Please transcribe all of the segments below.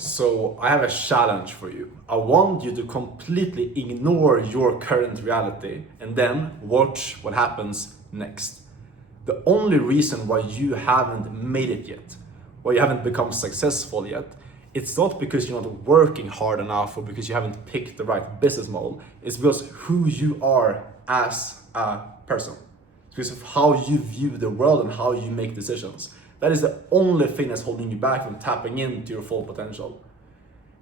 So I have a challenge for you. I want you to completely ignore your current reality and then watch what happens next. The only reason why you haven't made it yet, why you haven't become successful yet, it's not because you're not working hard enough or because you haven't picked the right business model. It's because who you are as a person. It's because of how you view the world and how you make decisions. That is the only thing that's holding you back from tapping into your full potential.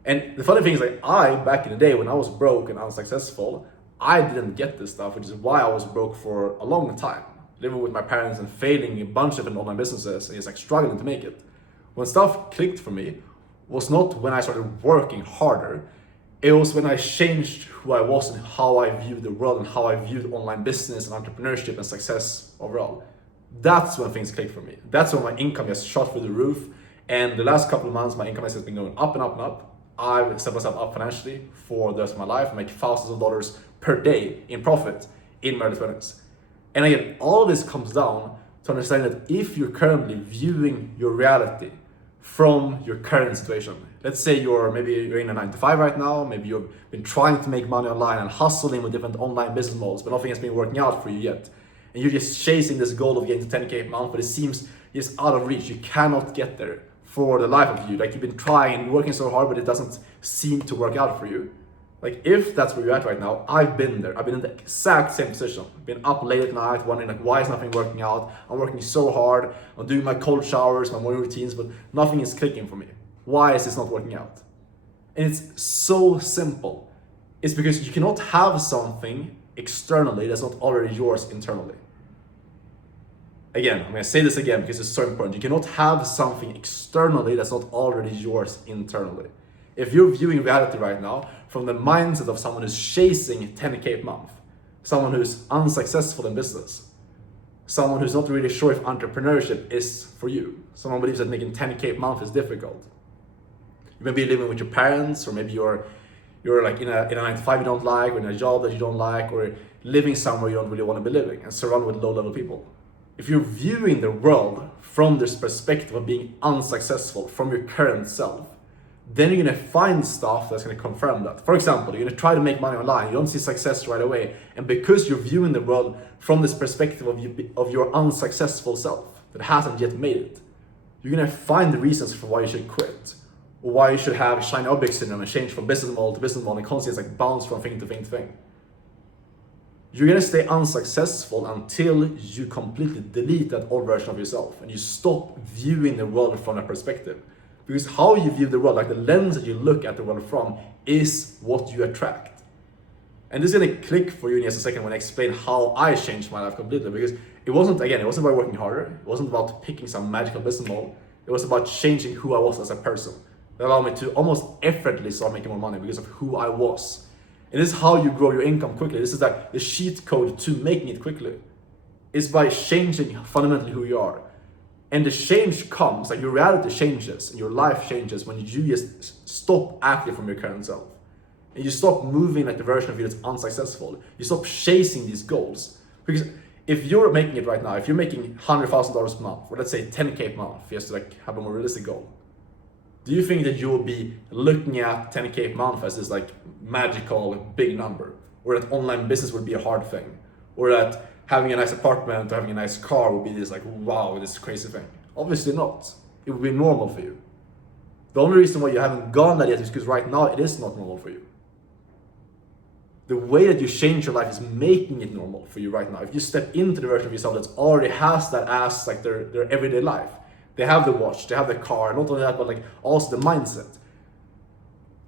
And the funny thing is, like, back in the day when I was broke and unsuccessful, I didn't get this stuff, which is why I was broke for a long time. Living with my parents and failing a bunch of different online businesses and just like struggling to make it. When stuff clicked for me was not when I started working harder. It was when I changed who I was and how I viewed the world and how I viewed online business and entrepreneurship and success overall. That's when things clicked for me. That's when my income just shot through the roof. And the last couple of months, my income has been going up and up and up. I've set myself up financially for the rest of my life. I make thousands of dollars per day in profit in my early 20s. And again, all this comes down to understanding that if you're currently viewing your reality from your current situation, let's say maybe you're in a 9 to 5 right now, maybe you've been trying to make money online and hustling with different online business models, but nothing has been working out for you yet. And you're just chasing this goal of getting to 10K a month, but it seems just out of reach. You cannot get there for the life of you. Like, you've been trying and working so hard, but it doesn't seem to work out for you. Like, if that's where you're at right now, I've been there. I've been in the exact same position. Been up late at night, wondering like, why is nothing working out? I'm working so hard. I'm doing my cold showers, my morning routines, but nothing is clicking for me. Why is this not working out? And it's so simple. It's because you cannot have something externally that's not already yours internally. Again, I'm gonna say this again because it's so important. You cannot have something externally that's not already yours internally. If you're viewing reality right now from the mindset of someone who's chasing 10K a month, someone who's unsuccessful in business, someone who's not really sure if entrepreneurship is for you, someone believes that making 10K a month is difficult. You may be living with your parents, or maybe you're like in a 9 to 5 you don't like, or in a job that you don't like, or living somewhere you don't really want to be living and surrounded with low-level people. If you're viewing the world from this perspective of being unsuccessful from your current self, then you're gonna find stuff that's gonna confirm that. For example, you're gonna try to make money online, you don't see success right away, and because you're viewing the world from this perspective of your unsuccessful self that hasn't yet made it, you're gonna find the reasons for why you should quit, or why you should have shiny object syndrome and change from business model to business model and constantly like bounce from thing to thing to thing. You're gonna stay unsuccessful until you completely delete that old version of yourself and you stop viewing the world from that perspective. Because how you view the world, like the lens that you look at the world from, is what you attract. And this is gonna click for you in just a second when I explain how I changed my life completely. Because it wasn't about working harder, it wasn't about picking some magical business model, it was about changing who I was as a person. That allowed me to almost effortlessly start making more money because of who I was. And this is how you grow your income quickly. This is like the cheat code to making it quickly. It's by changing fundamentally who you are. And the change comes, like your reality changes and your life changes when you just stop acting from your current self. And you stop moving like the version of you that's unsuccessful. You stop chasing these goals. Because if you're making it right now, if you're making $100,000 per month, or let's say 10K per month, just to like have a more realistic goal, do you think that you will be looking at 10K per month as this like magical big number? Or that online business would be a hard thing? Or that having a nice apartment or having a nice car would be this like, wow, this crazy thing? Obviously not. It would be normal for you. The only reason why you haven't gone that yet is because right now it is not normal for you. The way that you change your life is making it normal for you right now. If you step into the version of yourself that already has that as like their everyday life, they have the watch, they have the car, not only that, but like also the mindset.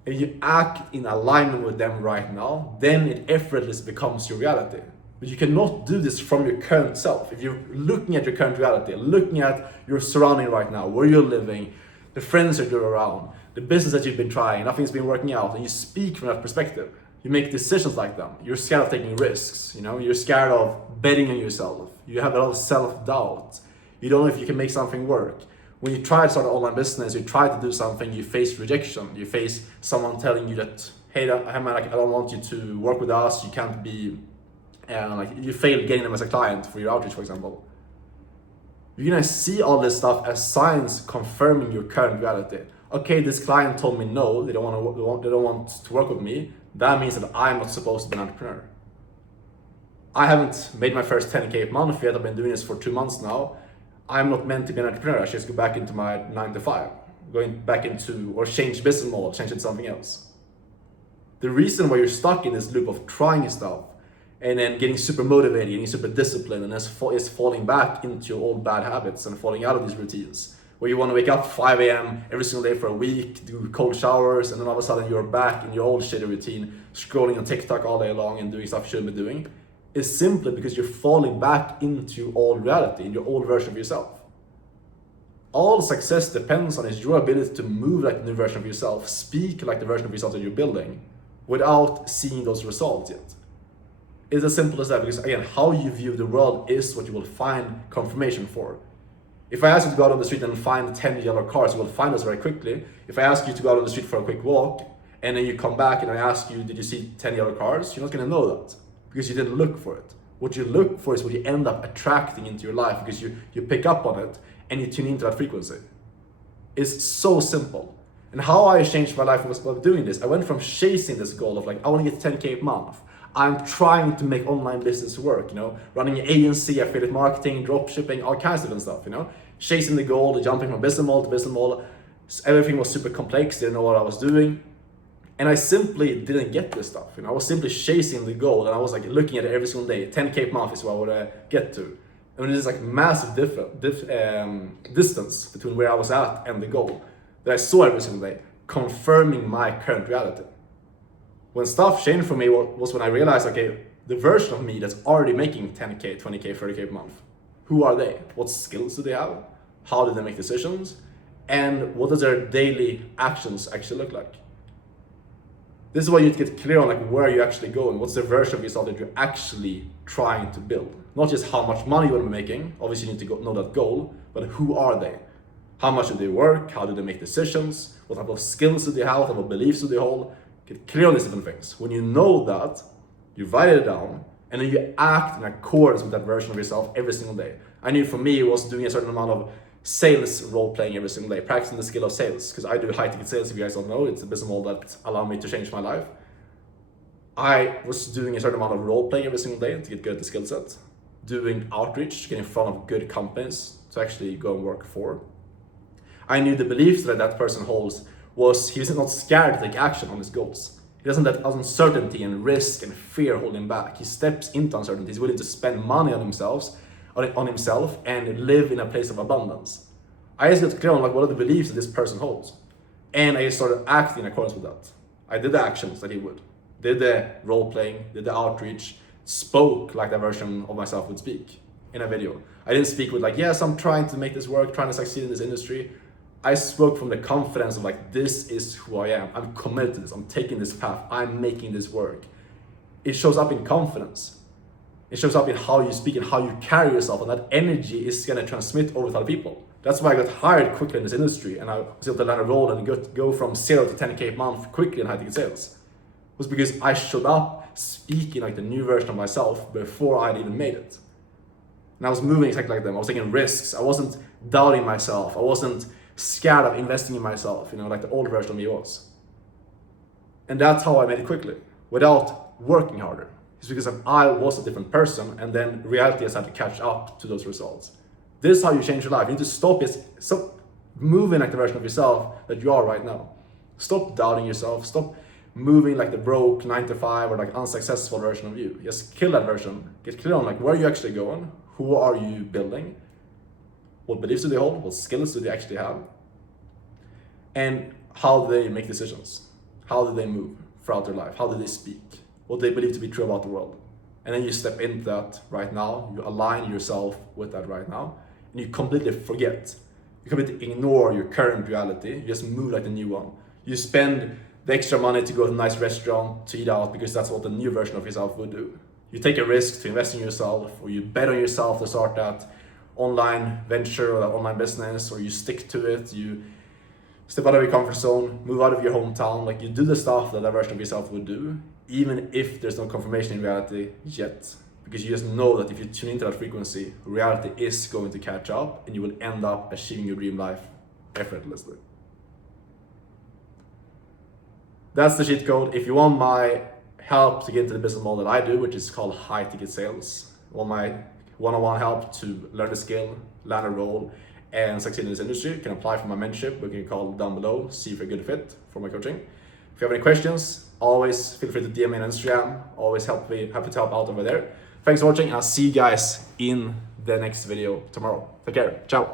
And you act in alignment with them right now, then it effortlessly becomes your reality. But you cannot do this from your current self. If you're looking at your current reality, looking at your surrounding right now, where you're living, the friends that you're around, the business that you've been trying, nothing's been working out, and you speak from that perspective. You make decisions like them. You're scared of taking risks, you're scared of betting on yourself. You have a lot of self-doubt. You don't know if you can make something work. When you try to start an online business, you try to do something, you face rejection. You face someone telling you that, hey man, I don't want you to work with us. You can't be, you fail getting them as a client for your outreach, for example. You're gonna see all this stuff as signs confirming your current reality. okay, this client told me no, they don't want to work with me. That means that I'm not supposed to be an entrepreneur. I haven't made my first 10K a month yet. I've been doing this for 2 months now. I'm not meant to be an entrepreneur. I should just go back into my 9 to 5, going back into, or change business model, change it to something else. The reason why you're stuck in this loop of trying stuff and then getting super motivated, getting super disciplined, and is falling back into your old bad habits and falling out of these routines, where you want to wake up 5 a.m. every single day for a week, do cold showers, and then all of a sudden you're back in your old shitty routine, scrolling on TikTok all day long and doing stuff you shouldn't be doing, is simply because you're falling back into your old reality, in your old version of yourself. All success depends on is your ability to move like the new version of yourself, speak like the version of yourself that you're building, without seeing those results yet. It's as simple as that, because again, how you view the world is what you will find confirmation for. If I ask you to go out on the street and find 10 yellow cars, you will find those very quickly. If I ask you to go out on the street for a quick walk, and then you come back and I ask you, did you see 10 yellow cars? You're not gonna know that, because you didn't look for it. What you look for is what you end up attracting into your life, because you pick up on it and you tune into that frequency. It's so simple. And how I changed my life was by doing this. I went from chasing this goal of like, I want to get 10K a month. I'm trying to make online business work, running an agency, affiliate marketing, drop shipping, all kinds of different stuff, chasing the goal, jumping from business model to business model. Everything was super complex, didn't know what I was doing. And I simply didn't get this stuff. I was simply chasing the goal, and I was like looking at it every single day. 10K a month is what I would get to. And there's like massive distance between where I was at and the goal that I saw every single day, confirming my current reality. When stuff changed for me was when I realized, okay, the version of me that's already making 10K, 20K, 30K a month, who are they? What skills do they have? How do they make decisions? And what does their daily actions actually look like? This is why you need to get clear on like where you're actually going. What's the version of yourself that you're actually trying to build? Not just how much money you want to be making. Obviously you need to know that goal, but who are they? How much do they work? How do they make decisions? What type of skills do they have? What type of beliefs do they hold? Get clear on these different things. When you know that, you write it down, and then you act in accordance with that version of yourself every single day. I knew for me it was doing a certain amount of sales role playing every single day, practicing the skill of sales, because I do high ticket sales. If you guys don't know, it's a business model that allowed me to change my life. I was doing a certain amount of role playing every single day to get good at the skill set, doing outreach, getting in front of good companies to actually go and work for. I knew the beliefs that person holds was he was not scared to take action on his goals. He doesn't let uncertainty and risk and fear hold him back. He steps into uncertainty. He's willing to spend money on himself and live in a place of abundance. I just got clear on like what are the beliefs that this person holds. And I started acting in accordance with that. I did the actions that he would. Did the role playing, did the outreach, spoke like that version of myself would speak in a video. I didn't speak with like, yes, I'm trying to make this work, trying to succeed in this industry. I spoke from the confidence of like, this is who I am. I'm committed to this. I'm taking this path. I'm making this work. It shows up in confidence. It shows up in how you speak and how you carry yourself, and that energy is gonna transmit over to other people. That's why I got hired quickly in this industry, and I was able to land a role and go from 0 to 10K a month quickly in high ticket sales. It was because I showed up speaking like the new version of myself before I'd even made it. And I was moving exactly like them. I was taking risks. I wasn't doubting myself. I wasn't scared of investing in myself, like the old version of me was. And that's how I made it quickly, without working harder. It's because I was a different person, and then reality has had to catch up to those results. This is how you change your life. You need to stop moving like the version of yourself that you are right now. Stop doubting yourself. Stop moving like the broke 9 to 5 or like unsuccessful version of you. Just kill that version. Get clear on like where you're actually going. Who are you building? What beliefs do they hold? What skills do they actually have? And how do they make decisions? How do they move throughout their life? How do they speak? What they believe to be true about the world. And then you step into that right now. You align yourself with that right now. And you completely forget. You completely ignore your current reality. You just move like the new one. You spend the extra money to go to a nice restaurant to eat out because that's what the new version of yourself would do. You take a risk to invest in yourself, or you bet on yourself to start that online venture or that online business, or you stick to it. You step out of your comfort zone, move out of your hometown. Like you do the stuff that version of yourself would do, even if there's no confirmation in reality yet. Because you just know that if you tune into that frequency, reality is going to catch up and you will end up achieving your dream life effortlessly. That's the cheat code. If you want my help to get into the business model that I do, which is called high ticket sales, or my one-on-one help to learn the skill, land a role, and succeed in this industry, you can apply for my mentorship. We can call down below, see if you're a good fit for my coaching. If you have any questions, always feel free to DM me on Instagram. Always happy to help out over there. Thanks for watching, and I'll see you guys in the next video tomorrow. Take care. Ciao.